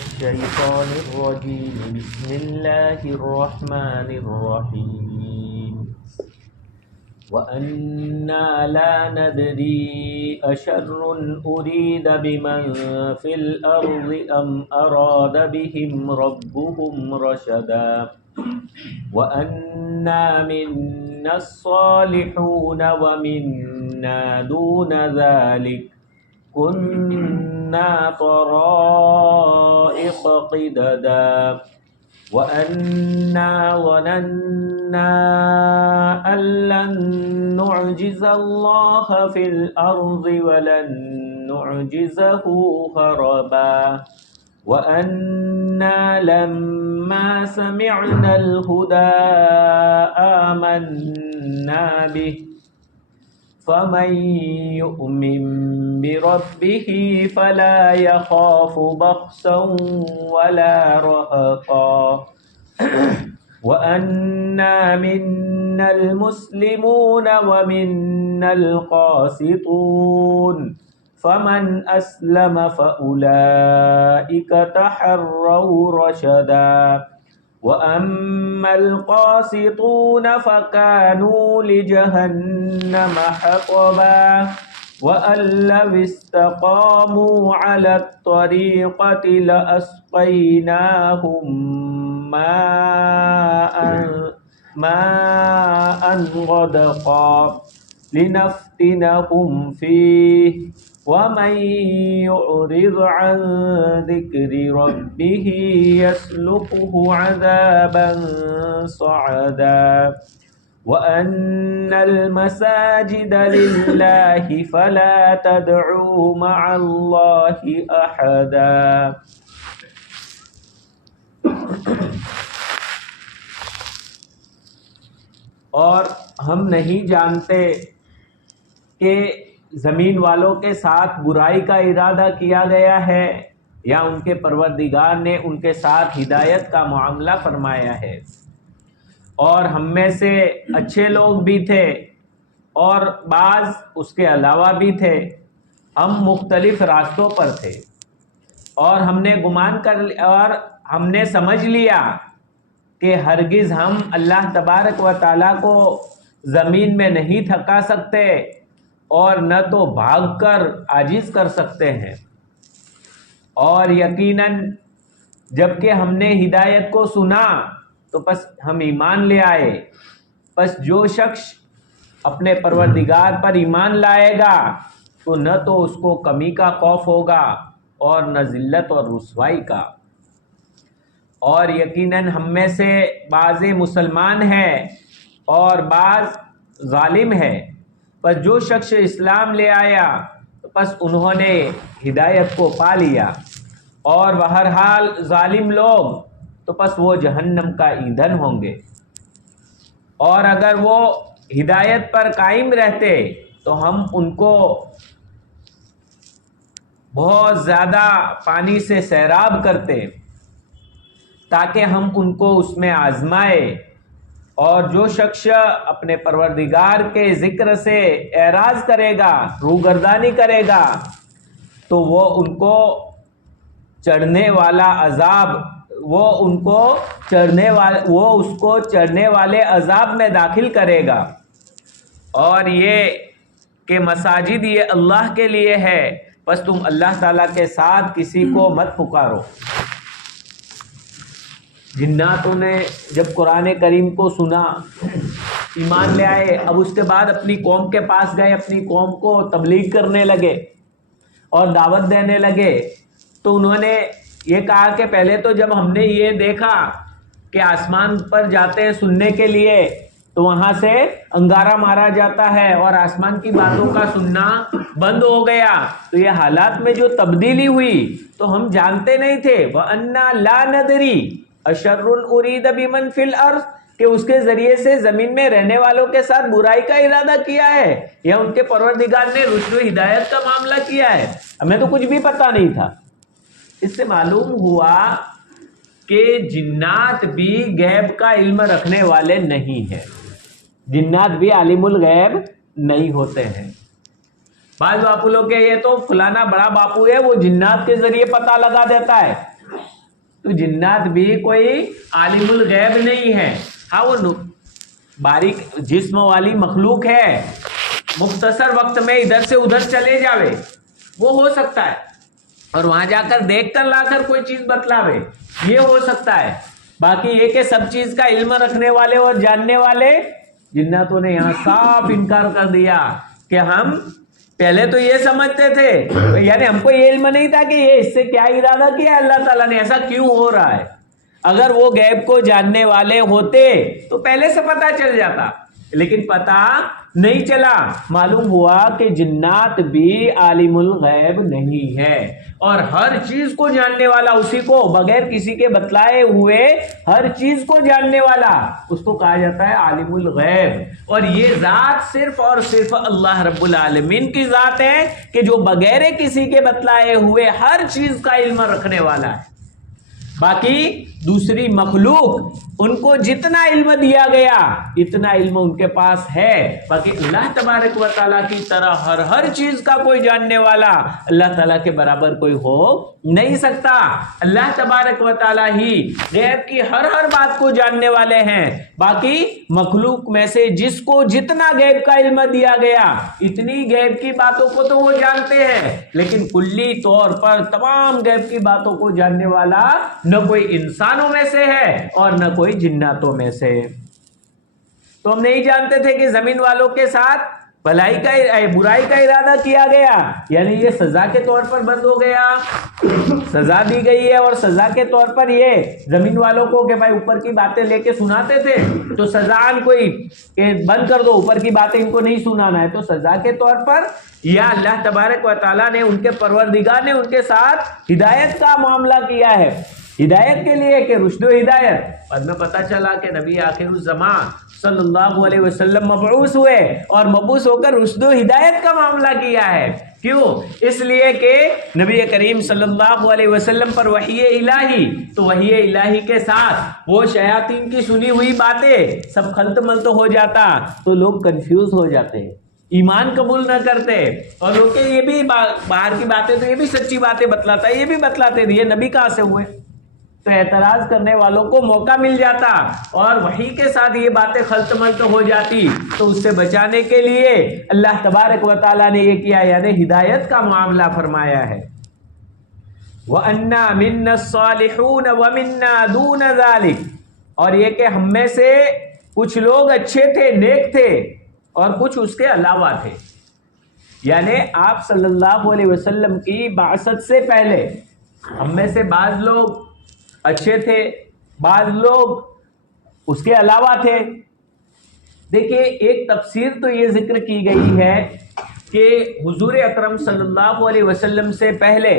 الشيطان الرجيم بسم الله الرحمن الرحيم وأنا لا ندري أشر أريد بمن في الأرض أم أراد بهم ربهم رشدا وأنا منا الصالحون ومنا دون ذلك كنا طرائق قددا وأنا ظننا أن لن نعجز الله في الأرض ولن نعجزه هربا وأنا لما سمعنا الهدى آمنا به فمن يؤمن بربه فلا يخاف بخسا ولا رهقا وأنا منا المسلمون ومنا القاسطون فمن أسلم فأولئك تحروا رشدا وأما القاسطون فكانوا لجهنم حطبا وأن لو استقاموا على الطريقة لأسقيناهم ماء غدقا لنفتنهم فيه ومن يعرض عن ذكر ربه يسلكه عذابا صعدا وأن المساجد لله فلا تدعوا مع الله أحدا اور ہم نہیں جانتے کہ زمین والوں کے ساتھ برائی کا ارادہ کیا گیا ہے یا ان کے پروردگار نے ان کے ساتھ ہدایت کا معاملہ فرمایا ہے، اور ہم میں سے اچھے لوگ بھی تھے اور بعض اس کے علاوہ بھی تھے، ہم مختلف راستوں پر تھے، اور ہم نے گمان کر اور ہم نے سمجھ لیا کہ ہرگز ہم اللہ تبارک و تعالیٰ کو زمین میں نہیں تھکا سکتے اور نہ تو بھاگ کر عاجز کر سکتے ہیں، اور یقیناً جب کہ ہم نے ہدایت کو سنا تو پس ہم ایمان لے آئے۔ پس جو شخص اپنے پروردگار پر ایمان لائے گا تو نہ تو اس کو کمی کا خوف ہوگا اور نہ ذلت اور رسوائی کا، اور یقیناً ہم میں سے بعض مسلمان ہیں اور بعض ظالم ہیں۔ پس جو شخص اسلام لے آیا تو پس انہوں نے ہدایت کو پا لیا، اور بہرحال ظالم لوگ تو پس وہ جہنم کا ایندھن ہوں گے، اور اگر وہ ہدایت پر قائم رہتے تو ہم ان کو بہت زیادہ پانی سے سیراب کرتے تاکہ ہم ان کو اس میں آزمائے، اور جو شخص اپنے پروردگار کے ذکر سے اعراض کرے گا، روگردانی کرے گا، تو وہ ان کو چڑھنے والا عذاب وہ اس کو چڑھنے والے عذاب میں داخل کرے گا۔ اور یہ کہ مساجد یہ اللہ کے لیے ہے، پس تم اللہ تعالیٰ کے ساتھ کسی کو مت پکارو۔ جناتوں نے جب قرآن کریم کو سنا، ایمان لے آئے، اب اس کے بعد اپنی قوم کے پاس گئے، اپنی قوم کو تبلیغ کرنے لگے اور دعوت دینے لگے، تو انہوں نے یہ کہا کہ پہلے تو جب ہم نے یہ دیکھا کہ آسمان پر جاتے ہیں سننے کے لیے تو وہاں سے انگارہ مارا جاتا ہے اور آسمان کی باتوں کا سننا بند ہو گیا، تو یہ حالات میں جو تبدیلی ہوئی تو ہم جانتے نہیں تھے۔ وَأَنَّا لَا نَدْرِي أَشَرٌ أُرِيدَ بِمَنْ فِي الْأَرْضِ کہ اس کے ذریعے سے زمین میں رہنے والوں کے ساتھ برائی کا ارادہ کیا ہے یا ان کے پروردگار نے رشد و ہدایت کا معاملہ کیا ہے۔ ہمیں تو کچھ بھی پتہ نہیں تھا۔ اس سے معلوم ہوا کہ جنات بھی غیب کا علم رکھنے والے نہیں ہیں، جنات بھی عالم الغیب نہیں ہوتے ہیں۔ بعض باپو لوگ کہ یہ تو فلانا بڑا باپو ہے، وہ جنات کے ذریعے پتہ لگا دیتا ہے، تو جنات بھی کوئی عالم الغیب نہیں ہے. ہاں وہ باریک جسم والی مخلوق ہے, مختصر وقت میں ادھر سے ادھر چلے جاوے, وہ ہو سکتا ہے, اور وہاں جا کر دیکھ کر لا کر کوئی چیز بتلاوے, یہ ہو سکتا ہے. باقی یہ کہ سب چیز کا علم رکھنے والے اور جاننے والے, جناتوں نے یہاں صاف انکار کر دیا کہ ہم پہلے تو یہ سمجھتے تھے, یعنی ہم کو یہ علم نہیں تھا کہ یہ اس سے کیا ارادہ کیا اللہ تعالیٰ نے, ایسا کیوں ہو رہا ہے. اگر وہ غیب کو جاننے والے ہوتے تو پہلے سے پتہ چل جاتا, لیکن پتہ نہیں چلا. معلوم ہوا کہ جنات بھی عالم الغیب نہیں ہے, اور ہر چیز کو جاننے والا اسی کو, بغیر کسی کے بتلائے ہوئے ہر چیز کو جاننے والا اس کو کہا جاتا ہے عالم الغیب. اور یہ ذات صرف اور صرف اللہ رب العالمین کی ذات ہے کہ جو بغیر کسی کے بتلائے ہوئے ہر چیز کا علم رکھنے والا ہے. باقی دوسری مخلوق ان کو جتنا علم دیا گیا اتنا علم ان کے پاس ہے, باقی اللہ تبارک و تعالیٰ کی طرح ہر چیز کا کوئی جاننے والا اللہ تعالیٰ کے برابر کوئی ہو نہیں سکتا. اللہ تبارک و تعالیٰ ہی غیب کی ہر بات کو جاننے والے ہیں. باقی مخلوق میں سے جس کو جتنا غیب کا علم دیا گیا اتنی غیب کی باتوں کو تو وہ جانتے ہیں, لیکن کلی طور پر تمام غیب کی باتوں کو جاننے والا نہ کوئی انسانوں میں سے ہے اور نہ کوئی جناتوں میں سے. تو ہم نہیں جانتے تھے کہ زمین والوں کے ساتھ برائی کا ارادہ کیا گیا, یعنی یہ سزا کے طور پر بند ہو گیا, سزا دی گئی ہے, اور سزا کے طور پر یہ زمین والوں کو کہ بھائی اوپر کی باتیں لے کے سناتے تھے تو سزا کوئی کہ بند کر دو, اوپر کی باتیں ان کو نہیں سنانا ہے, تو سزا کے طور پر, یا اللہ تبارک و تعالیٰ نے ان کے پروردگار نے ان کے ساتھ ہدایت کا معاملہ کیا ہے, ہدایت کے لیے کہ رشد و ہدایت. بعد میں پتہ چلا کہ نبی آخر الزمان صلی اللہ علیہ وسلم مبعوث ہوئے اور مبعوث ہو کر رشد و ہدایت کا معاملہ کیا ہے. کیوں؟ اس لیے کہ نبی کریم صلی اللہ علیہ وسلم پر وحی الہی, تو وحی الہی کے ساتھ وہ شیاطین کی سنی ہوئی باتیں سب خلط ملط ہو جاتا, تو لوگ کنفیوز ہو جاتے ہیں, ایمان قبول نہ کرتے, اور لوگ کہ یہ بھی باہر کی باتیں تو یہ بھی سچی باتیں بتلاتا ہے, یہ بھی بتلاتے تھے, یہ نبی کہاں سے ہوئے. تو اعتراض کرنے والوں کو موقع مل جاتا اور وحی کے ساتھ یہ باتیں خلط ملط ہو جاتی. تو اس سے بچانے کے لیے اللہ تبارک و تعالیٰ نے یہ کیا, یعنی ہدایت کا معاملہ فرمایا ہے. وَأَنَّا مِنَّا الصَّالِحُونَ وَمِنَّا دُونَ ذَلِكَ, اور یہ کہ ہم میں سے کچھ لوگ اچھے تھے, نیک تھے, اور کچھ اس کے علاوہ تھے. یعنی آپ صلی اللہ علیہ وسلم کی بعثت سے پہلے ہم میں سے بعض لوگ اچھے تھے, بعض لوگ اس کے علاوہ تھے. دیکھیے ایک تفسیر تو یہ ذکر کی گئی ہے کہ حضور اکرم صلی اللہ علیہ وسلم سے پہلے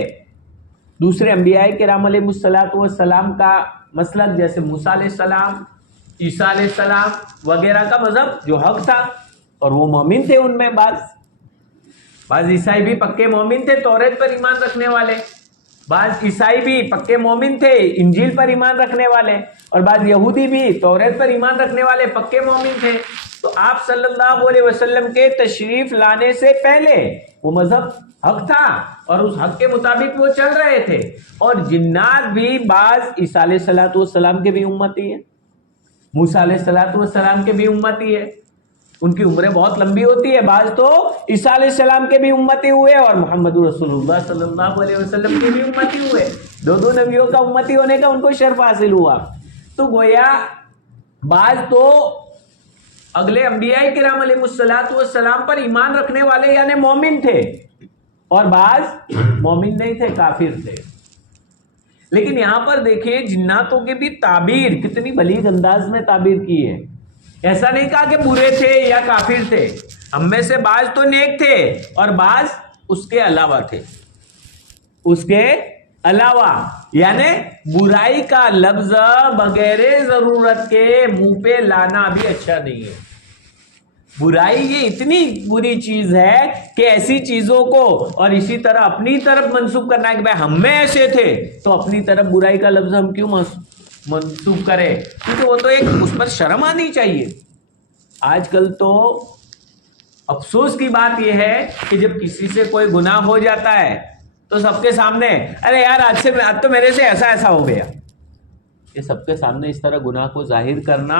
دوسرے انبیاء کرام علیہ السلام کا مسلک, جیسے موسیٰ علیہ السلام, عیسیٰ علیہ السلام وغیرہ کا مذہب جو حق تھا, اور وہ مومن تھے. ان میں بعض عیسائی بھی پکے مومن تھے, توریت پر ایمان رکھنے والے, بعض عیسائی بھی پکے مومن تھے, انجیل پر ایمان رکھنے والے, اور بعض یہودی بھی توریت پر ایمان رکھنے والے پکے مومن تھے. تو آپ صلی اللہ علیہ وسلم کے تشریف لانے سے پہلے وہ مذہب حق تھا اور اس حق کے مطابق وہ چل رہے تھے. اور جنات بھی بعض عیسیٰ علیہ السلام کے بھی امتی ہیں, موسیٰ علیہ السلام کے بھی امتی ہے, ان کی عمریں بہت لمبی ہوتی ہے. بعض تو عیسیٰ علیہ السلام کے بھی امتی ہوئے اور محمد رسول اللہ صلی اللہ علیہ وسلم کے بھی امتی ہوئے. دو نبیوں کا امتی ہونے کا ان کو شرف حاصل ہوا. تو گویا بعض تو اگلے انبیاء کرام علیہ السلام پر ایمان رکھنے والے یعنی مومن تھے, اور بعض مومن نہیں تھے, کافر تھے. لیکن یہاں پر دیکھیں جناتوں کی بھی تعبیر کتنی بلیغ انداز میں تعبیر کی ہے. ایسا نہیں کہا کہ برے تھے یا کافر تھے, ہم میں سے بعض تو نیک تھے اور بعض اس کے علاوہ تھے. اس کے علاوہ یعنی برائی کا لفظ بغیر ضرورت کے منہ پہ لانا بھی اچھا نہیں ہے. برائی یہ اتنی بری چیز ہے کہ ایسی چیزوں کو اور اسی طرح اپنی طرف منسوب کرنا ہے کہ بھائی ہم میں ایسے تھے, تو اپنی طرف برائی کا لفظ ہم کیوں منسوب کرے, کیونکہ وہ تو ایک اس پر شرم آنی چاہیے. آج کل تو افسوس کی بات یہ ہے کہ جب کسی سے کوئی گناہ ہو جاتا ہے تو سب کے سامنے ارے یار آج تو میرے سے ایسا ہو گیا, یہ سب کے سامنے اس طرح گناہ کو ظاہر کرنا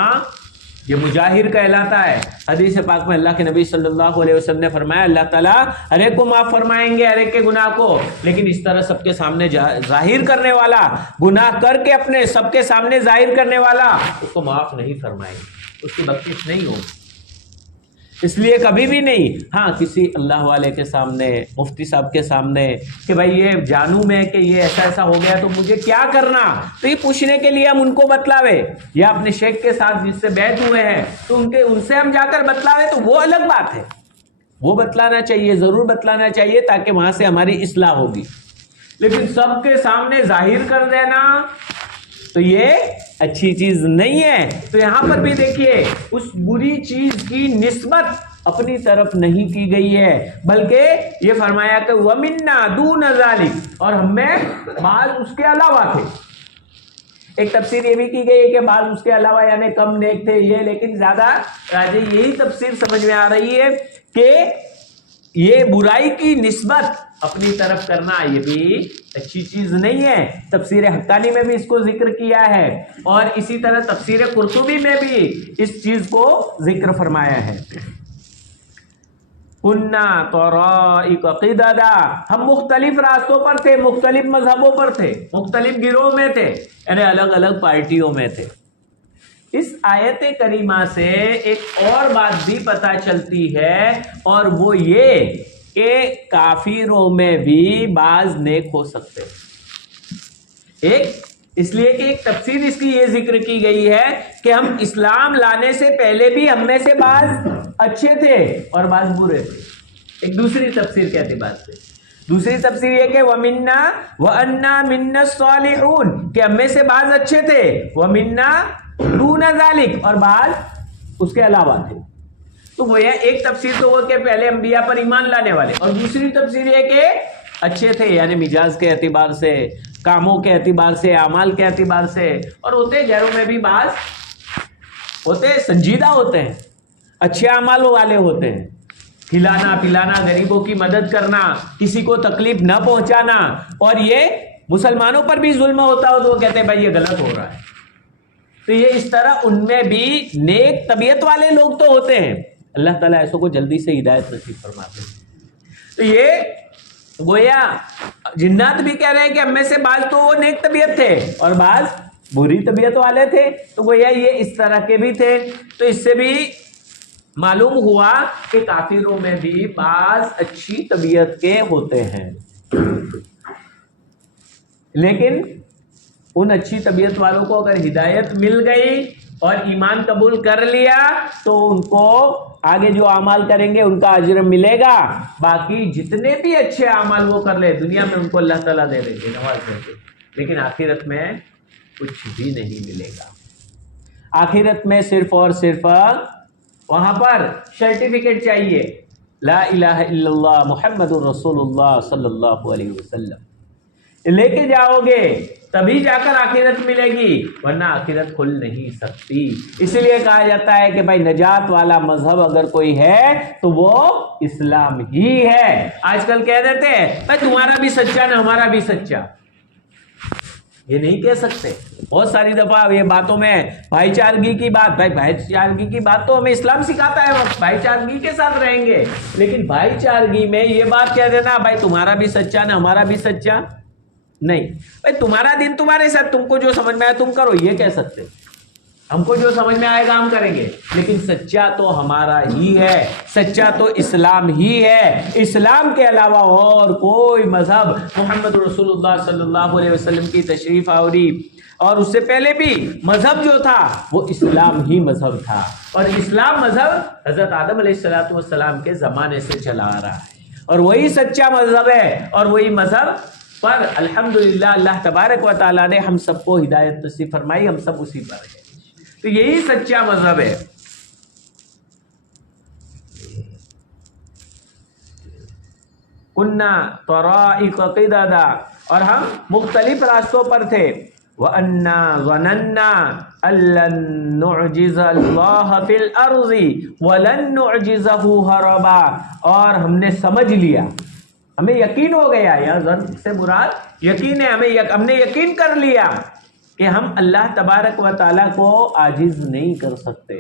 یہ مجاہر کہلاتا ہے۔ حدیث پاک میں اللہ کے نبی صلی اللہ علیہ وسلم نے فرمایا اللہ تعالیٰ ہر ایک کو معاف فرمائیں گے، ہر ایک کے گناہ کو، لیکن اس طرح سب کے سامنے ظاہر کرنے والا، گناہ کر کے اپنے سب کے سامنے ظاہر کرنے والا، اس کو معاف نہیں فرمائیں گے، اس کی بخشش نہیں ہوگی۔ اس لیے کبھی بھی نہیں، ہاں کسی اللہ والے کے سامنے، مفتی صاحب کے سامنے کہ بھائی یہ جانوں میں کہ یہ ایسا ایسا ہو گیا تو مجھے کیا کرنا، تو یہ پوچھنے کے لیے ہم ان کو بتلاوے، یا اپنے شیخ کے ساتھ جس سے بیعت ہوئے ہیں تو ان سے ہم جا کر بتلاوے تو وہ الگ بات ہے، وہ بتلانا چاہیے، ضرور بتلانا چاہیے تاکہ وہاں سے ہماری اصلاح ہوگی۔ لیکن سب کے سامنے ظاہر کر دینا تو یہ اچھی چیز نہیں ہے۔ تو یہاں پر بھی دیکھیے اس بری چیز کی نسبت اپنی طرف نہیں کی گئی ہے، بلکہ یہ فرمایا کہ وَمِنَّا دُونَ ذَلِكَ، اور ہم میں بعض اس کے علاوہ تھے۔ ایک تفسیر یہ بھی کی گئی ہے کہ بعض اس کے علاوہ یعنی کم نیک تھے یہ، لیکن زیادہ راجی یہی تفسیر سمجھ میں آ رہی ہے کہ یہ برائی کی نسبت اپنی طرف کرنا یہ بھی اچھی چیز نہیں ہے۔ تفسیر حقانی میں بھی اس کو ذکر کیا ہے، اور اسی طرح تفسیر قرطبی میں بھی اس چیز کو ذکر فرمایا ہے۔ کُنَّا طَرَائِقَ قِدَدًا، ہم مختلف راستوں پر تھے، مختلف مذہبوں پر تھے، مختلف گروہ میں تھے، یعنی الگ الگ پارٹیوں میں تھے۔ اس آیت کریمہ سے ایک اور بات بھی پتہ چلتی ہے، اور وہ یہ کہ کافروں میں بھی بعض نیک ہو سکتے ہیں۔ اس لیے کہ ایک تفسیر اس کی یہ ذکر کی گئی ہے کہ ہم اسلام لانے سے پہلے بھی ہم میں سے بعض اچھے تھے اور بعض برے تھے، ایک دوسری تفسیر کے اعتبار سے۔ دوسری تفسیر یہ کہ وَمِنَّا وَأَنَّا مِنَّا الصَّالِحُونَ، کہ ہم میں سے بعض اچھے تھے، وَمِنَّا دون ذالک، اور بعض اس کے علاوہ تھے۔ تو وہ ایک تفسیر تو وہ کہ پہلے انبیاء پر ایمان لانے والے، اور دوسری تفسیر یہ کہ اچھے تھے یعنی مزاج کے اعتبار سے، کاموں کے اعتبار سے، اعمال کے اعتبار سے، اور ہوتے غیروں میں بھی بعض ہوتے سنجیدہ ہوتے ہیں، اچھے اعمال والے ہوتے ہیں، کھلانا پلانا، غریبوں کی مدد کرنا، کسی کو تکلیف نہ پہنچانا، اور یہ مسلمانوں پر بھی ظلم ہوتا ہو تو وہ کہتے ہیں بھائی یہ غلط ہو رہا ہے۔ تو یہ اس طرح ان میں بھی نیک طبیعت والے لوگ تو ہوتے ہیں، اللہ تعالیٰ ایسوں کو جلدی سے ہدایت نصیب فرماتے ہیں۔ تو یہ گویا جنات بھی کہہ رہے ہیں کہ ہم میں سے بعض تو وہ نیک طبیعت تھے اور بعض بری طبیعت والے تھے، تو گویا یہ اس طرح کے بھی تھے۔ تو اس سے بھی معلوم ہوا کہ کافروں میں بھی بعض اچھی طبیعت کے ہوتے ہیں، لیکن ان اچھی طبیعت والوں کو اگر ہدایت مل گئی اور ایمان قبول کر لیا تو ان کو آگے جو اعمال کریں گے ان کا اجر ملے گا، باقی جتنے بھی اچھے اعمال وہ کر لے دنیا میں ان کو اللہ تعالیٰ دے دیں گے، نواز دیں گے، لیکن آخرت میں کچھ بھی نہیں ملے گا۔ آخرت میں صرف اور صرف وہاں پر سرٹیفکیٹ چاہیے، لا الہ الا اللہ محمد الرسول اللہ صلی اللہ علیہ وسلم لے کے جاؤ گے تبھی جا کر آخرت ملے گی، ورنہ آخرت کھل نہیں سکتی۔ اسی لیے کہا جاتا ہے کہ بھائی نجات والا مذہب اگر کوئی ہے تو وہ اسلام ہی ہے۔ آج کل کہہ دیتے ہیں بھائی تمہارا بھی سچا نہ ہمارا بھی سچا، یہ نہیں کہہ سکتے۔ بہت ساری دفعہ یہ باتوں میں بھائی چارگی کی بات، بھائی چارگی کی بات تو ہمیں اسلام سکھاتا ہے، وقت بھائی چارگی کے ساتھ رہیں گے، لیکن بھائی چارگی میں یہ بات کہہ دینا بھائی تمہارا بھی سچا نہ ہمارا بھی سچا نہیں، بھائی تمہارا دین تمہارے ساتھ، تم کو جو سمجھ میں آئے تم کرو، یہ کہہ سکتے، ہم کو جو سمجھ میں آئے گا ہم کریں گے، لیکن سچا تو ہمارا ہی ہے، سچا تو اسلام ہی ہے۔ اسلام کے علاوہ اور کوئی مذہب، محمد رسول اللہ صلی اللہ علیہ وسلم کی تشریف آوری اور اس سے پہلے بھی مذہب جو تھا وہ اسلام ہی مذہب تھا، اور اسلام مذہب حضرت آدم علیہ السلام کے زمانے سے چلا آ رہا ہے، اور وہی سچا مذہب ہے، اور وہی مذہب پر الحمدللہ اللہ تبارک و تعالیٰ نے ہم سب کو ہدایت نصیب فرمائی، ہم سب اسی پر ہیں، تو یہی سچا مذہب ہے۔ کُنَّا طَرَائِقَ قِدَدًا، اور ہم مختلف راستوں پر تھے، وَأَنَّا ظَنَنَّا أَن لَّن نُعْجِزَ اللَّهَ فِي الْأَرْضِ وَلَن نُعْجِزَهُ هَرَبًا، اور ہم نے سمجھ لیا، ہمیں یقین ہو گیا، یا ظن سے مراد یقین ہے، ہم نے یقین کر لیا کہ ہم اللہ تبارک و تعالیٰ کو عاجز نہیں کر سکتے.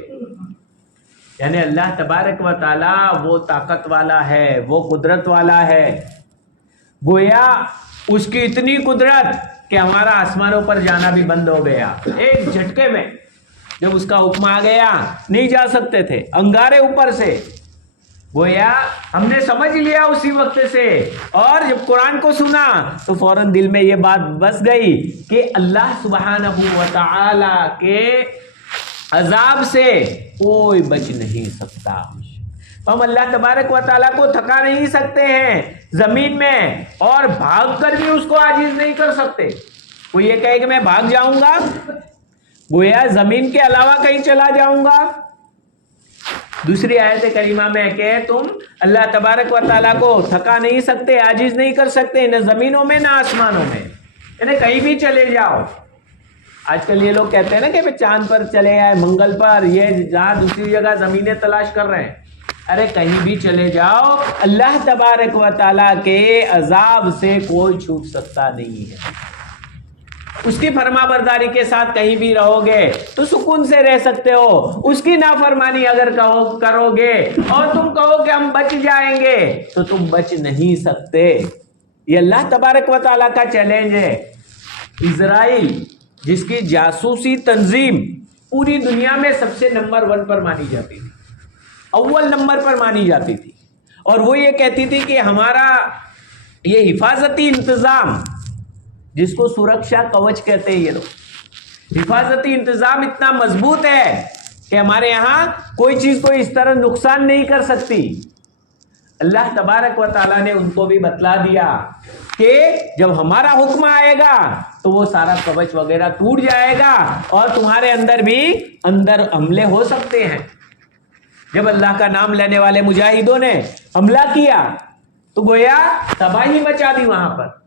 یعنی اللہ تبارک و تعالیٰ وہ طاقت والا ہے، وہ قدرت والا ہے. گویا اس کی اتنی قدرت کہ ہمارا آسمانوں پر جانا بھی بند ہو گیا. ایک جھٹکے میں جب اس کا حکم آ گیا نہیں جا سکتے تھے انگارے اوپر سے. گویا ہم نے سمجھ لیا اسی وقت سے، اور جب قرآن کو سنا تو فوراً دل میں یہ بات بس گئی کہ اللہ سبحانہ و تعالی کے عذاب سے کوئی بچ نہیں سکتا. ہم اللہ تبارک و تعالیٰ کو تھکا نہیں سکتے ہیں زمین میں، اور بھاگ کر بھی اس کو عاجز نہیں کر سکتے. کوئی یہ کہے کہ میں بھاگ جاؤں گا، گویا زمین کے علاوہ کہیں چلا جاؤں گا. دوسری آیت کریمہ میں کہ تم اللہ تبارک و تعالیٰ کو تھکا نہیں سکتے، عاجز نہیں کر سکتے، نہ زمینوں میں نہ آسمانوں میں، یعنی کہیں بھی چلے جاؤ. آج کل یہ لوگ کہتے ہیں نا کہ چاند پر چلے آئے، منگل پر، یہ جہاں دوسری جگہ زمینیں تلاش کر رہے ہیں. ارے کہیں بھی چلے جاؤ، اللہ تبارک و تعالیٰ کے عذاب سے کوئی چھوٹ سکتا نہیں ہے. اس کی فرما برداری کے ساتھ کہیں بھی رہو گے تو سکون سے رہ سکتے ہو. اس کی نافرمانی اگر کرو گے اور تم کہو کہ ہم بچ جائیں گے تو تم بچ نہیں سکتے. یہ اللہ تبارک و تعالیٰ کا چیلنج ہے. اسرائیل جس کی جاسوسی تنظیم پوری دنیا میں سب سے نمبر 1 پر مانی جاتی تھی، اول نمبر پر مانی جاتی تھی، اور وہ یہ کہتی تھی کہ ہمارا یہ حفاظتی انتظام، جس کو سرکشا کوچ کہتے ہیں یہ لوگ، حفاظتی انتظام اتنا مضبوط ہے کہ ہمارے یہاں کوئی چیز کو اس طرح نقصان نہیں کر سکتی. اللہ تبارک و تعالیٰ نے ان کو بھی بتلا دیا کہ جب ہمارا حکم آئے گا تو وہ سارا کوچ وغیرہ ٹوٹ جائے گا اور تمہارے اندر بھی حملے ہو سکتے ہیں. جب اللہ کا نام لینے والے مجاہدوں نے حملہ کیا تو گویا تباہی مچا دی وہاں پر.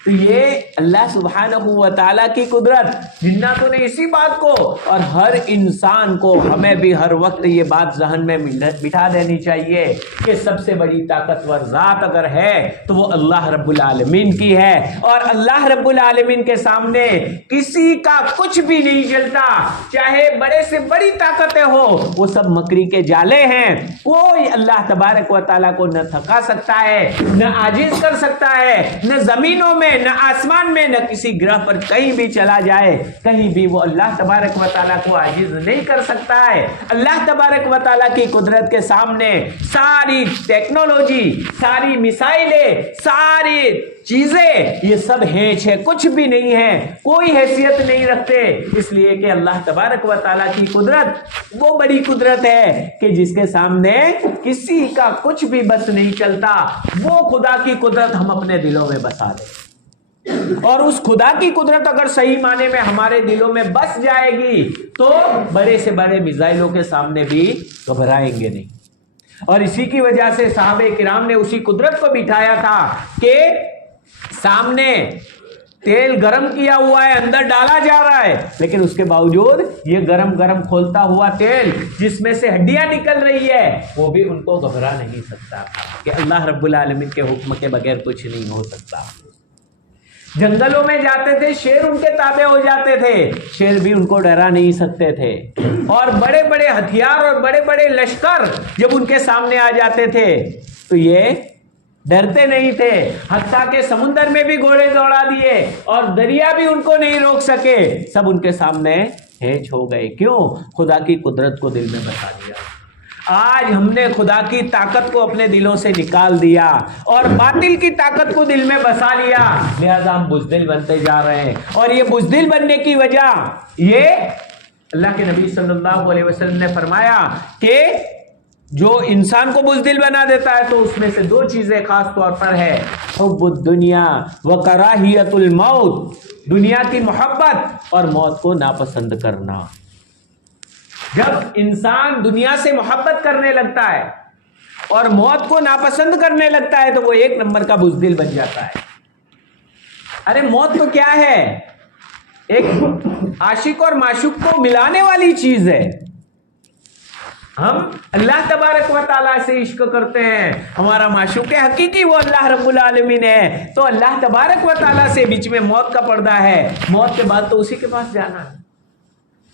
تو یہ اللہ سبحانہ و تعالیٰ کی قدرت، جناتوں نے اسی بات کو، اور ہر انسان کو ہمیں بھی ہر وقت یہ بات ذہن میں بٹھا دینی چاہیے کہ سب سے بڑی طاقتور ذات اگر ہے تو وہ اللہ رب العالمین کی ہے، اور اللہ رب العالمین کے سامنے کسی کا کچھ بھی نہیں چلتا. چاہے بڑے سے بڑی طاقتیں ہو، وہ سب مکری کے جالے ہیں. کوئی اللہ تبارک و تعالیٰ کو نہ تھکا سکتا ہے، نہ عاجز کر سکتا ہے، نہ زمینوں میں نہ آسمان میں، نہ کسی گرہ پر کہیں بھی چلا جائے، کہیں بھی وہ اللہ تبارک و تعالیٰ کو عاجز نہیں کر سکتا ہے. اللہ تبارک و تعالیٰ کی قدرت کے سامنے ساری ٹیکنالوجی، ساری میسائلیں، ساری چیزیں، یہ سب ہینچ ہے، کچھ بھی نہیں ہے، کوئی حیثیت نہیں رکھتے. اس لیے کہ اللہ تبارک و تعالیٰ کی قدرت وہ بڑی قدرت ہے کہ جس کے سامنے کسی کا کچھ بھی بس نہیں چلتا. وہ خدا کی قدرت ہم اپنے دلوں میں بسا دیں، اور اس خدا کی قدرت اگر صحیح معنی میں ہمارے دلوں میں بس جائے گی تو بڑے سے بڑے میزائلوں کے سامنے بھی گھبرائیں گے نہیں. اور اسی کی وجہ سے صحابہ کرام نے اسی قدرت کو بٹھایا تھا کہ سامنے تیل گرم کیا ہوا ہے، اندر ڈالا جا رہا ہے، لیکن اس کے باوجود یہ گرم گرم کھولتا ہوا تیل جس میں سے ہڈیاں نکل رہی ہے، وہ بھی ان کو گھبرا نہیں سکتا کہ اللہ رب العالمین کے حکم کے بغیر کچھ نہیں ہو سکتا. جنگلوں میں جاتے تھے، شیر ان کے تابع ہو جاتے تھے، شیر بھی ان کو ڈرا نہیں سکتے تھے. اور بڑے بڑے ہتھیار اور بڑے بڑے لشکر جب ان کے سامنے آ جاتے تھے تو یہ ڈرتے نہیں تھے. حتیٰ کہ سمندر میں بھی گھوڑے دوڑا دیے اور دریا بھی ان کو نہیں روک سکے، سب ان کے سامنے ہینچ ہو گئے. کیوں؟ خدا کی قدرت کو دل میں بتا دیا. آج ہم نے خدا کی طاقت کو اپنے دلوں سے نکال دیا اور باطل کی طاقت کو دل میں بسا لیا، لہذا ہم بزدل بنتے جا رہے ہیں. اور یہ بزدل بننے کی وجہ یہ اللہ کے نبی صلی اللہ علیہ وسلم نے فرمایا کہ جو انسان کو بزدل بنا دیتا ہے تو اس میں سے 2 چیزیں خاص طور پر ہے: حب الدنیا و کراہیت الموت، دنیا کی محبت اور موت کو ناپسند کرنا. جب انسان دنیا سے محبت کرنے لگتا ہے اور موت کو ناپسند کرنے لگتا ہے تو وہ 1 نمبر کا بزدل بن جاتا ہے. ارے موت تو کیا ہے؟ ایک عاشق اور معشوق کو ملانے والی چیز ہے. ہم اللہ تبارک و تعالیٰ سے عشق کرتے ہیں، ہمارا معشوق حقیقی وہ اللہ رب العالمین ہے، تو اللہ تبارک و تعالیٰ سے بیچ میں موت کا پردہ ہے، موت کے بعد تو اسی کے پاس جانا ہے،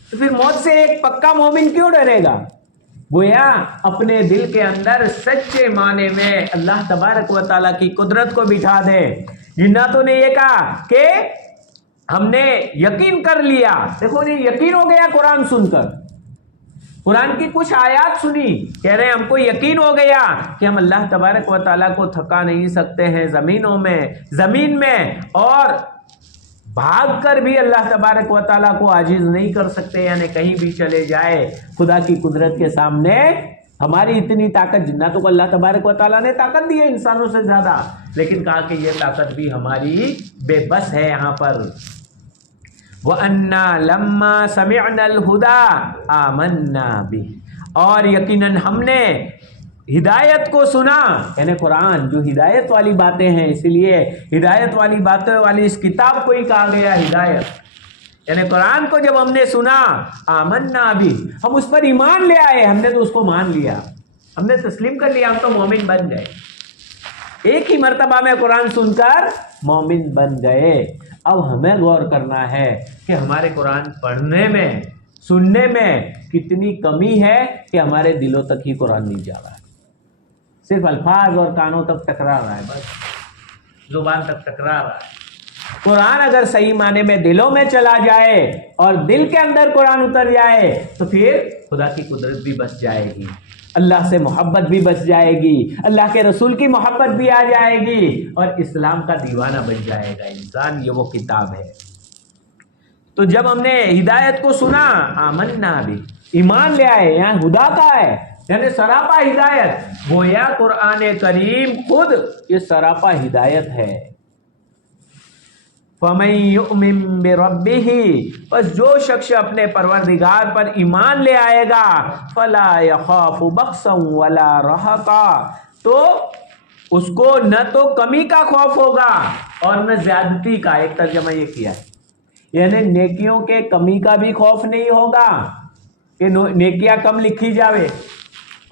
تو پھر موت سے ایک پکا مومن کیوں ڈرے گا؟ گویا اپنے دل کے اندر سچے معنی میں اللہ تبارک و تعالیٰ کی قدرت کو بٹھا دے۔ جناتوں نے یہ کہا کہ ہم نے یقین کر لیا، دیکھو یہ یقین ہو گیا قرآن سن کر، قرآن کی کچھ آیات سنی، کہہ رہے ہیں ہم کو یقین ہو گیا کہ ہم اللہ تبارک و تعالیٰ کو تھکا نہیں سکتے ہیں زمین میں، اور بھاگ کر بھی اللہ تبارک و تعالیٰ کو عاجز نہیں کر سکتے، یعنی کہیں بھی چلے جائے خدا کی قدرت کے سامنے ہماری اتنی طاقت، جناتوں کو اللہ تبارک و تعالیٰ نے طاقت دی ہے انسانوں سے زیادہ، لیکن کہا کہ یہ طاقت بھی ہماری بے بس ہے یہاں پر۔ وَأَنَّا لَمَّا سَمِعْنَا الْهُدَىٰ آمَنَّا بِهِ، اور یقیناً ہم نے ہدایت کو سنا، یعنی قرآن جو ہدایت والی باتیں ہیں، اسی لیے ہدایت والی باتیں والی اس کتاب کو ہی کہا گیا ہدایت، یعنی قرآن کو جب ہم نے سنا، آمنا بھی، ہم اس پر ایمان لے آئے، ہم نے تو اس کو مان لیا، ہم نے تسلیم کر لیا، ہم تو مومن بن گئے، ایک ہی مرتبہ میں قرآن سن کر مومن بن گئے۔ اب ہمیں غور کرنا ہے کہ ہمارے قرآن پڑھنے میں، سننے میں کتنی کمی ہے کہ ہمارے دلوں تک ہی قرآن نہیں جا رہا ہے، صرف الفاظ اور کانوں تک ٹکرا رہا ہے، بس زبان تک ٹکرا رہا ہے۔ قرآن اگر صحیح معنی میں دلوں میں چلا جائے اور دل کے اندر قرآن اتر جائے تو پھر خدا کی قدرت بھی بس جائے گی، اللہ سے محبت بھی بس جائے گی، اللہ کے رسول کی محبت بھی آ جائے گی، اور اسلام کا دیوانہ بن جائے گا انسان۔ یہ وہ کتاب ہے۔ تو جب ہم نے ہدایت کو سنا، آمنا بھی، ایمان لے آئے، یہاں ہدا کا ہے، یعنی سراپا ہدایت، گویا قرآن کریم خود یہ سراپا ہدایت ہے۔ فَمَن يُؤْمِن بِرَبِّهِ، بس جو شخص اپنے پروردگار پر ایمان لے آئے گا، فَلَا يَخَافُ بَخْسًا وَلَا رَهَقًا، تو اس کو نہ تو کمی کا خوف ہوگا اور نہ زیادتی کا۔ ایک ترجمہ یہ کیا ہے، یعنی نیکیوں کے کمی کا بھی خوف نہیں ہوگا کہ نیکیاں کم لکھی جاوے،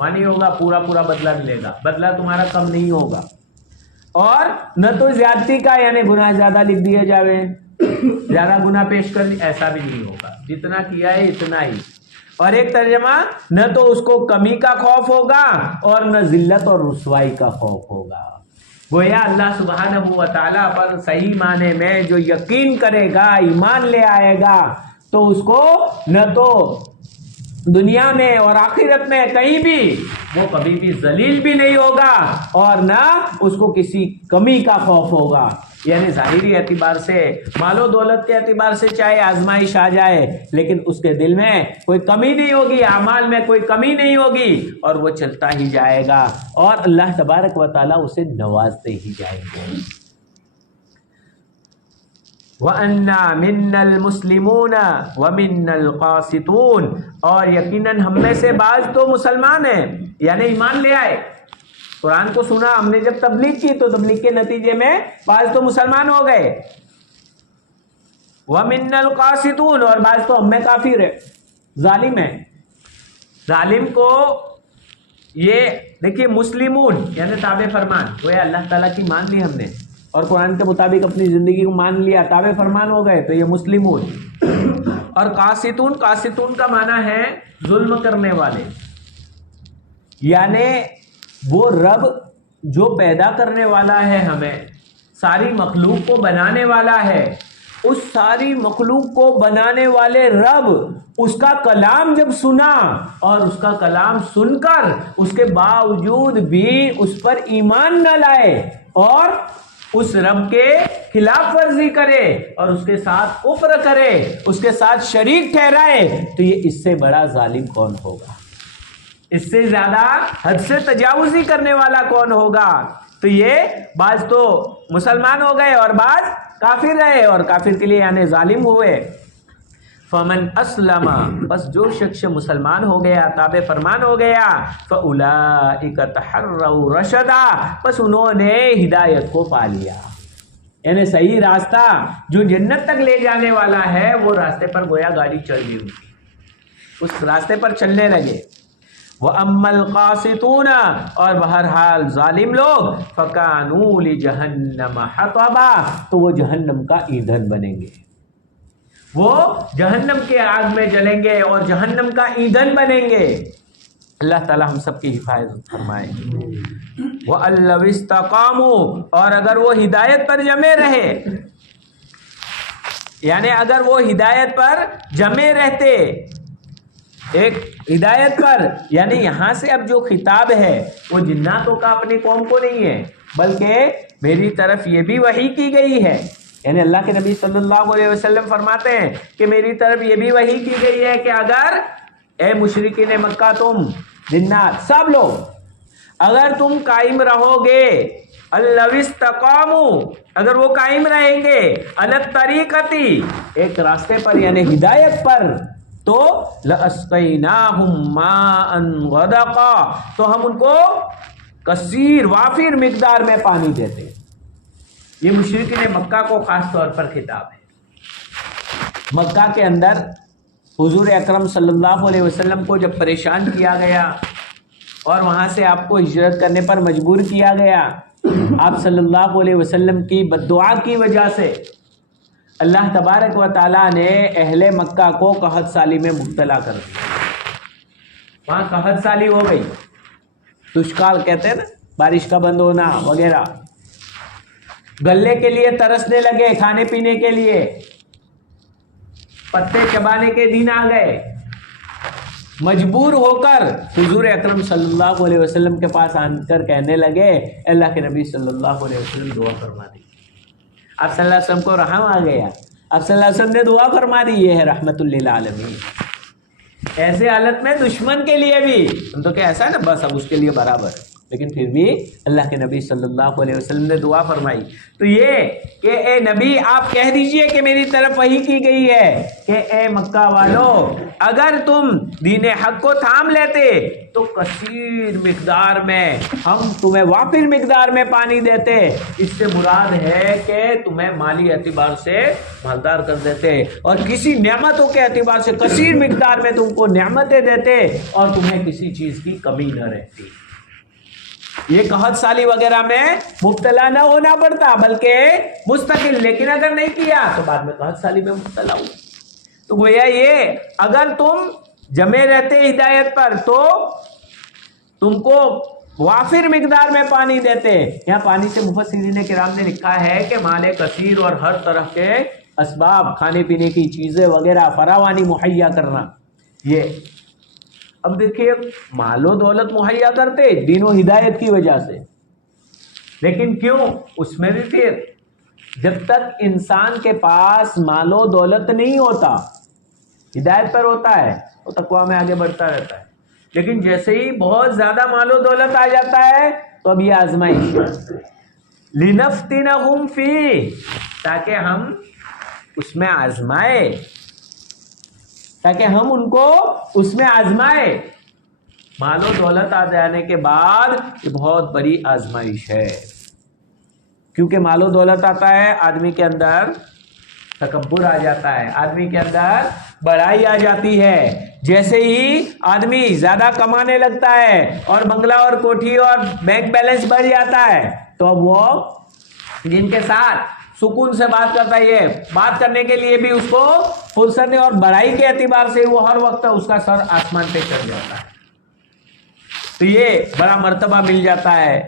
مانی ہوگا پورا بدلہ ملے گا، بدلہ تمہارا کم نہیں ہوگا، اور نہ تو زیادتی کا، یعنی گناہ زیادہ لکھ دیے جاوے، زیادہ گناہ پیش کر لی، ایسا بھی نہیں ہوگا، جتنا کیا ہے اتنا ہی۔ اور ایک ترجمہ، نہ تو اس کو کمی کا خوف ہوگا اور نہ ذلت اور رسوائی کا خوف ہوگا۔ گویا اللہ سبحانہ و تعالیٰ پر صحیح معنی میں جو یقین کرے گا، ایمان لے آئے گا، تو اس کو نہ تو دنیا میں اور آخرت میں کہیں بھی وہ کبھی بھی ذلیل بھی نہیں ہوگا اور نہ اس کو کسی کمی کا خوف ہوگا۔ یعنی ظاہری اعتبار سے، مال و دولت کے اعتبار سے چاہے آزمائش آ جائے، لیکن اس کے دل میں کوئی کمی نہیں ہوگی، اعمال میں کوئی کمی نہیں ہوگی، اور وہ چلتا ہی جائے گا، اور اللہ تبارک و تعالیٰ اسے نوازتے ہی جائیں گے۔ وَأَنَّا مِنَّا الْمُسْلِمُونَ وَمِنَّا الْقَاسِطُونَ، اور یقیناً ہم میں سے بعض تو مسلمان ہیں، یعنی ایمان لے آئے، قرآن کو سنا، ہم نے جب تبلیغ کی تو تبلیغ کے نتیجے میں بعض تو مسلمان ہو گئے، وَمِنَّا الْقَاسِطُونَ، اور بعض تو ہم میں کافر ہے، ظالم ہے۔ ظالم کو یہ دیکھیے، مسلمون یعنی تابع فرمان، گویا اللہ تعالیٰ کی مان لی ہم نے اور قرآن کے مطابق اپنی زندگی کو مان لیا، تابع فرمان ہو گئے، تو یہ مسلمون۔ اور قاسطون کا معنی ہے ظلم کرنے والے، یعنی وہ رب جو پیدا کرنے والا ہے، ہمیں ساری مخلوق کو بنانے والا ہے، اس ساری مخلوق کو بنانے والے رب اس کا کلام جب سنا اور اس کا کلام سن کر اس کے باوجود بھی اس پر ایمان نہ لائے اور اس رب کے خلاف ورزی کرے اور اس کے ساتھ کفر کرے، اس کے ساتھ شریک ٹھہرائے، تو یہ اس سے بڑا ظالم کون ہوگا؟ اس سے زیادہ حد سے تجاوزی کرنے والا کون ہوگا؟ تو یہ بعض تو مسلمان ہو گئے اور بعض کافر رہے، اور کافر کے لیے یعنی ظالم ہوئے۔ فمن اسلم، بس جو شخص مسلمان ہو گیا، تابع فرمان ہو گیا، فاولئک تحروا رشدا، بس انہوں نے ہدایت کو پا لیا، یعنی صحیح راستہ جو جنت تک لے جانے والا ہے، وہ راستے پر گویا گاڑی چل رہی ہوگی، اس راستے پر چلنے لگے۔ وَأَمَّا الْقَاسِطُونَ اور بہرحال ظالم لوگ فَكَانُوا لِجَهَنَّمَ حَطَبًا تو وہ جہنم کا ایندھن بنیں گے، وہ جہنم کے آگ میں جلیں گے اور جہنم کا ایندھن بنیں گے۔ اللہ تعالی ہم سب کی حفاظت فرمائے۔ وَأَن لَّوِ اسْتَقَامُوا اور اگر وہ ہدایت پر جمے رہے، یعنی اگر وہ ہدایت پر جمے رہتے، ایک ہدایت پر، یعنی یہاں سے اب جو خطاب ہے وہ جناتوں کا اپنی قوم کو نہیں ہے، بلکہ میری طرف یہ بھی وحی کی گئی ہے، یعنی اللہ کے نبی صلی اللہ علیہ وسلم فرماتے ہیں کہ میری طرف یہ بھی وحی کی گئی ہے کہ اگر اے مشرکین مکہ، تم جنات سب لوگ اگر تم قائم رہو گے، لَوِ اسْتَقَامُوا اگر وہ قائم رہیں گے، عَلَى الطَّرِيقَةِ ایک راستے پر یعنی ہدایت پر، تو لَأَسْقَيْنَاهُمْ مَاءً غَدَقًا تو ہم ان کو کثیر وافر مقدار میں پانی دیتے۔ یہ مشرکین مکہ کو خاص طور پر خطاب ہے۔ مکہ کے اندر حضور اکرم صلی اللہ علیہ وسلم کو جب پریشان کیا گیا اور وہاں سے آپ کو ہجرت کرنے پر مجبور کیا گیا، آپ صلی اللہ علیہ وسلم کی بد دعا کی وجہ سے اللہ تبارک و تعالیٰ نے اہل مکہ کو قحط سالی میں مبتلا کر دیا، وہاں قحط سالی ہو گئی، دشکال کہتے ہیں نا، بارش کا بند ہونا وغیرہ، گلے کے لیے ترسنے لگے، کھانے پینے کے لیے، پتے چبانے کے دن آ گئے، مجبور ہو کر حضور اکرم صلی اللہ علیہ وسلم کے پاس آ کر کہنے لگے، اللہ کے نبی صلی اللہ علیہ وسلم دعا فرما دی۔ آپ صلی اللہ علیہ وسلم کو رحم آ گیا، آپ صلی اللہ علیہ وسلم نے دعا فرما دی، یہ ہے رحمت للعالمین۔ ایسے حالت میں دشمن کے لیے بھی ہم تو کیا ایسا ہے نا بس اب اس کے لیے برابر، لیکن پھر بھی اللہ کے نبی صلی اللہ علیہ وسلم نے دعا فرمائی۔ تو یہ کہ اے نبی آپ کہہ دیجئے کہ میری طرف وحی کی گئی ہے کہ اے مکہ والو اگر تم دین حق کو تھام لیتے تو کثیر مقدار میں ہم تمہیں وافر مقدار میں پانی دیتے، اس سے مراد ہے کہ تمہیں مالی اعتبار سے مالدار کر دیتے اور کسی نعمتوں کے اعتبار سے کثیر مقدار میں تم کو نعمتیں دیتے اور تمہیں کسی چیز کی کمی نہ رہتی، یہ قحط سالی وغیرہ میں مبتلا نہ ہونا پڑتا بلکہ مستقل، لیکن اگر نہیں کیا تو بعد میں قحط سالی میں مبتلا ہو۔ تو گویا یہ اگر تم جمے رہتے ہدایت پر تو تم کو وافر مقدار میں پانی دیتے۔ یہاں پانی سے مفسرین کرام نے لکھا ہے کہ مال کثیر اور ہر طرح کے اسباب، کھانے پینے کی چیزیں وغیرہ فراوانی مہیا کرنا، یہ اب دیکھیے مال و دولت مہیا کرتے دین و ہدایت کی وجہ سے، لیکن کیوں اس میں بھی پھر جب تک انسان کے پاس مال و دولت نہیں ہوتا، ہدایت پر ہوتا ہے وہ تقویٰ میں آگے بڑھتا رہتا ہے، لیکن جیسے ہی بہت زیادہ مال و دولت آ جاتا ہے تو اب یہ آزمائش لِنَفْتِنَهُمْ فِيهِ تاکہ ہم اس میں آزمائے، تاکہ ہم ان کو اس میں آزمائے۔ مال و دولت آ جانے کے بعد یہ بہت بڑی آزمائش ہے، کیونکہ مال و دولت آتا ہے آدمی کے اندر تکبر آ جاتا ہے، آدمی کے اندر بڑائی آ جاتی ہے۔ جیسے ہی آدمی زیادہ کمانے لگتا ہے اور بنگلہ اور کوٹھی اور بینک بیلنس بڑھ جاتا ہے تو اب وہ جن کے ساتھ سکون سے بات کرتا ہے، یہ بات کرنے کے لیے بھی اس کو فرصت ہے، اور بڑائی کے اعتبار سے وہ ہر وقت اس کا سر آسمان پہ چڑھ جاتا ہے، تو یہ بڑا مرتبہ مل جاتا ہے،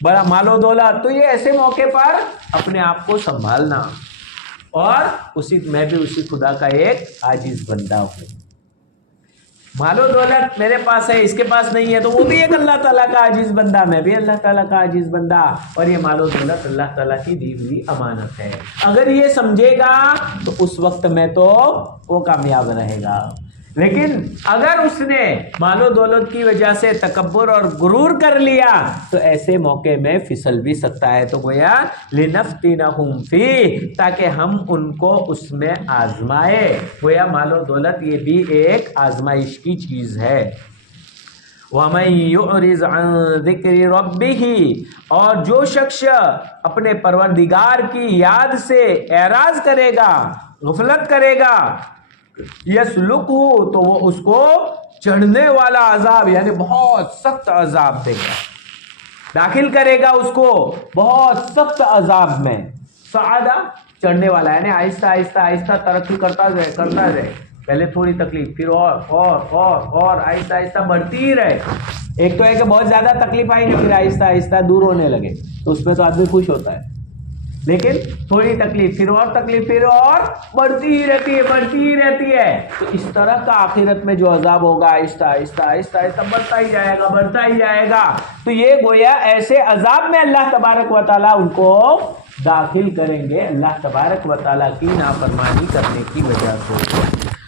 بڑا مال و دولت۔ تو یہ ایسے موقع پر اپنے آپ کو سنبھالنا، اور میں بھی اسی خدا کا ایک عاجز بندہ ہوں، مال و دولت میرے پاس ہے اس کے پاس نہیں ہے تو وہ بھی ایک اللہ تعالیٰ کا عاجز بندہ، میں بھی اللہ تعالیٰ کا عاجز بندہ، اور یہ مال و دولت اللہ تعالیٰ کی دی ہوئی امانت ہے۔ اگر یہ سمجھے گا تو اس وقت میں تو وہ کامیاب رہے گا، لیکن اگر اس نے مال و دولت کی وجہ سے تکبر اور غرور کر لیا تو ایسے موقع میں پھسل بھی سکتا ہے۔ تو گویا لِنَفْتِنَهُمْ فِيهِ تاکہ ہم ان کو اس میں آزمائے، گویا مال و دولت یہ بھی ایک آزمائش کی چیز ہے۔ وَمَن يُعْرِضْ عَن ذِكْرِ رَبِّهِ اور جو شخص اپنے پروردگار کی یاد سے اعراض کرے گا، غفلت کرے گا، یسلکہ تو وہ اس کو چڑھنے والا عذاب یعنی بہت سخت عذاب دے گا، داخل کرے گا اس کو بہت سخت عذاب میں. صعدہ چڑھنے والا یعنی آہستہ آہستہ آہستہ ترقی کرتا جائے. پہلے تھوڑی تکلیف، پھر اور آہستہ آہستہ بڑھتی ہی رہے. ایک تو ہے کہ بہت زیادہ تکلیف آئی گی، پھر آہستہ آہستہ دور ہونے لگے، تو اس میں تو آدمی خوش ہوتا ہے. لیکن تھوڑی تکلیف، پھر اور تکلیف، پھر اور بڑھتی ہی رہتی ہے. تو اس طرح کا آخرت میں جو عذاب ہوگا آہستہ آہستہ آہستہ آہستہ بڑھتا ہی جائے گا. تو یہ گویا ایسے عذاب میں اللہ تبارک و تعالیٰ ان کو داخل کریں گے، اللہ تبارک و تعالیٰ کی نافرمانی کرنے کی وجہ سے.